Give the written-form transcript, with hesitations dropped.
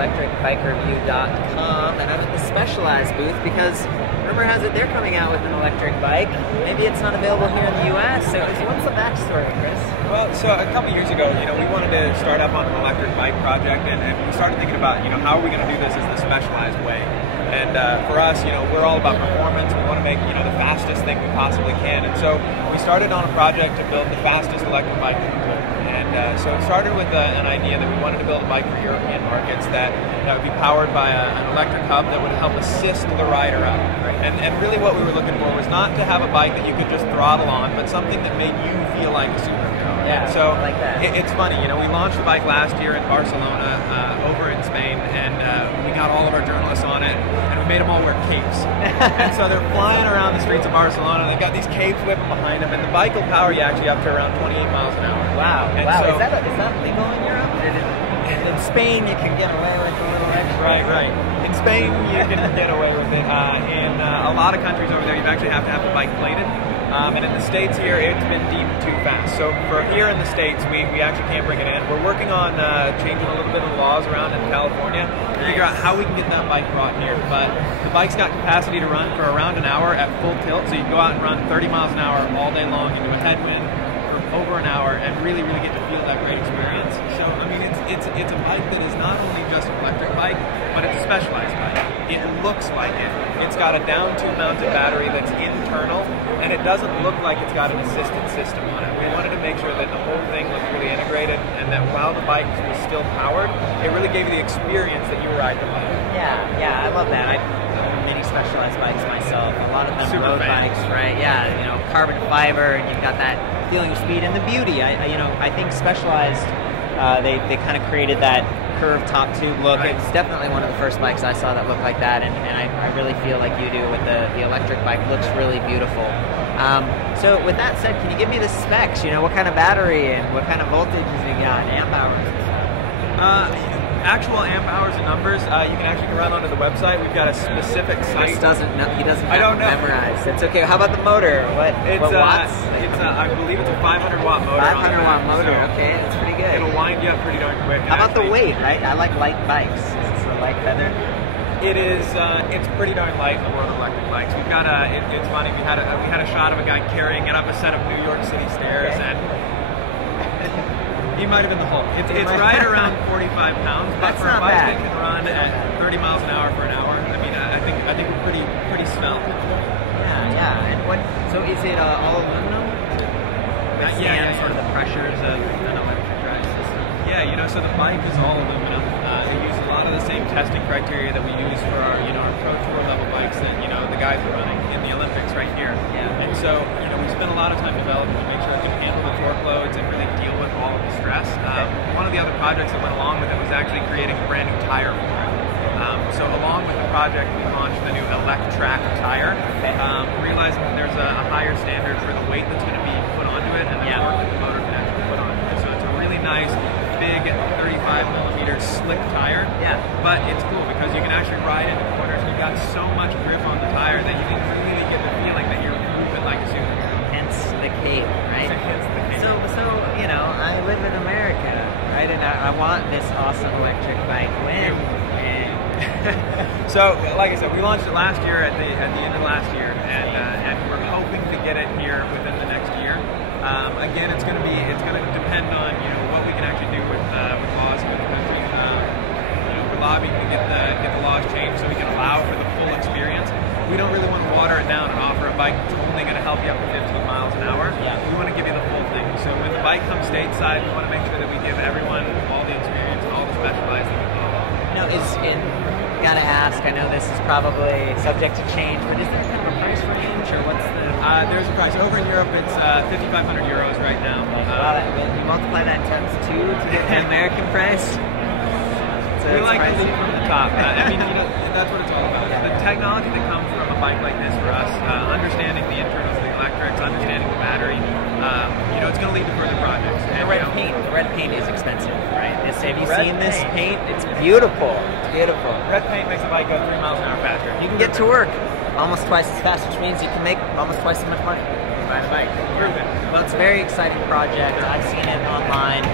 ElectricBikeReview.com, and I'm at the Specialized booth because rumor has it they're coming out with an electric bike. Maybe it's not available here in the U.S. So what's the backstory, Chris? Well, so a couple years ago, we wanted to start up on an electric bike project, and we started thinking about, how are we going to do this as the Specialized way? And for us, we're all about performance. We want to make, the fastest thing we possibly can. And so we started on a project to build the fastest electric bike we could. And so it started with an idea that we wanted to build a bike for European markets that would be powered by an electric hub that would help assist the rider up. And really what we were looking for was not to have a bike that you could just throttle on, but something that made you feel like a superhero. Yeah, so I like that. It's funny, we launched the bike last year in Barcelona, over in Spain, and we got all of our journalists on it, and we made them all wear capes. And so they're flying around the streets of Barcelona, and they've got these capes whipping behind them, and the bike will power you actually up to around 28 miles an hour. Wow. And wow. so, is that legal in Europe? In Spain, you can get away with a little extra. Right. In Spain, you can get away with it. In a lot of countries over there, you actually have to have the bike plated. And in the States here, it's been deemed too fast. So for here in the States, we actually can't bring it in. We're working on changing a little bit of the laws around in California to figure out how we can get that bike brought here. But the bike's got capacity to run for around an hour at full tilt. So you can go out and run 30 miles an hour all day long into a headwind for over an hour and really get to feel that great experience. So, I mean, it's a bike that is not only just an electric bike, but it's a Specialized bike. It looks like it. It's got a down tube mounted battery that's internal, and it doesn't look like it's got an assisted system on it. We wanted to make sure that the whole thing looked really integrated, and that while the bike was still powered, it really gave you the experience that you were riding the bike. Yeah, I love that. I own many Specialized bikes myself. A lot of them Super road fan. bikes, right? Yeah, carbon fiber, and you've got that feeling of speed and the beauty. I think Specialized, they kind of created that curved top tube look. Right. It's definitely one of the first bikes I saw that looked like that, and I really feel like you do with the electric bike. Looks really beautiful. So with that said, can you give me the specs? What kind of battery and what kind of voltages you got, amp hours? Actual amp hours and numbers, you can actually run onto the website. We've got a specific site. He doesn't I don't know. memorize. It's okay. How about the motor? What watts? I believe it's a 500 watt motor. 500 watt motor. So Okay, that's pretty good. it'll wind you up pretty darn quick. How about the weight? Right, I like light bikes. Is this a light feather? It is. It's pretty darn light in the world of electric bikes. We've got a. It's funny. We had a shot of a guy carrying it up a set of New York City stairs, and he might have been the Hulk. It's right around 45 pounds, but That's for a not bike bad. that can run at 30 miles an hour for an hour, I mean, I think we're pretty svelte. Yeah. And what? So is it all aluminum? Yeah. Sort of the pressures of an electric drive system. Yeah, so the bike is all aluminum. They use a lot of the same testing criteria that we use for our, our Pro Tour level bikes that, the guys are running in the Olympics right here. Yeah. And so, we spent a lot of time developing to make sure it can handle the torque loads and really deal with all of the stress. One of the other projects that went along with it was actually creating a brand new tire for it. So along with the project, we launched the new ElecTrack tire, realizing that there's a higher standard for the weight that's going to be put onto it and the torque that the motor can actually put onto it. So it's a really nice, big 35 millimeter slick tire. Yeah. But it's cool because you can actually ride into corners and you've got so much grip on the tire that you can really get the feeling that you're moving like a superhero. Hence the cape, right? Hence the cape. So I live in America, right? And I want this awesome electric bike. When? So, like I said, we launched it last year at the end of last year, and we're hoping to get it here within the next year. Again, it's going to depend on what we can actually do with laws here in the country. We're lobbying to get the laws changed so we can allow for the full experience. We don't really want to water it down and offer a bike that's only going to help you up to 15 miles an hour. Yeah. We want to give you the full thing. So when the bike comes stateside, we want to make sure that we give everyone all the experience and all the Specialized that we can. Gotta ask, I know this is probably subject to change, but is there kind of a price range, or what's the... There's a price. Over in Europe, it's 5,500 euros right now. Wow, you multiply that times 2 to get the American price? We like to lead from the top. I mean, that's what it's all about. The technology that comes from a bike like this for us, understanding the internals of the electrics, understanding the battery, it's going to lead to further projects. And the red paint is expensive, right? Have you seen this paint? It's beautiful. It's beautiful. Red paint makes the bike go 3 miles an hour faster. You can get to work almost twice as fast, which means you can make almost twice as much money. Buy the bike. Proven. Well, it's a very exciting project. I've seen it online.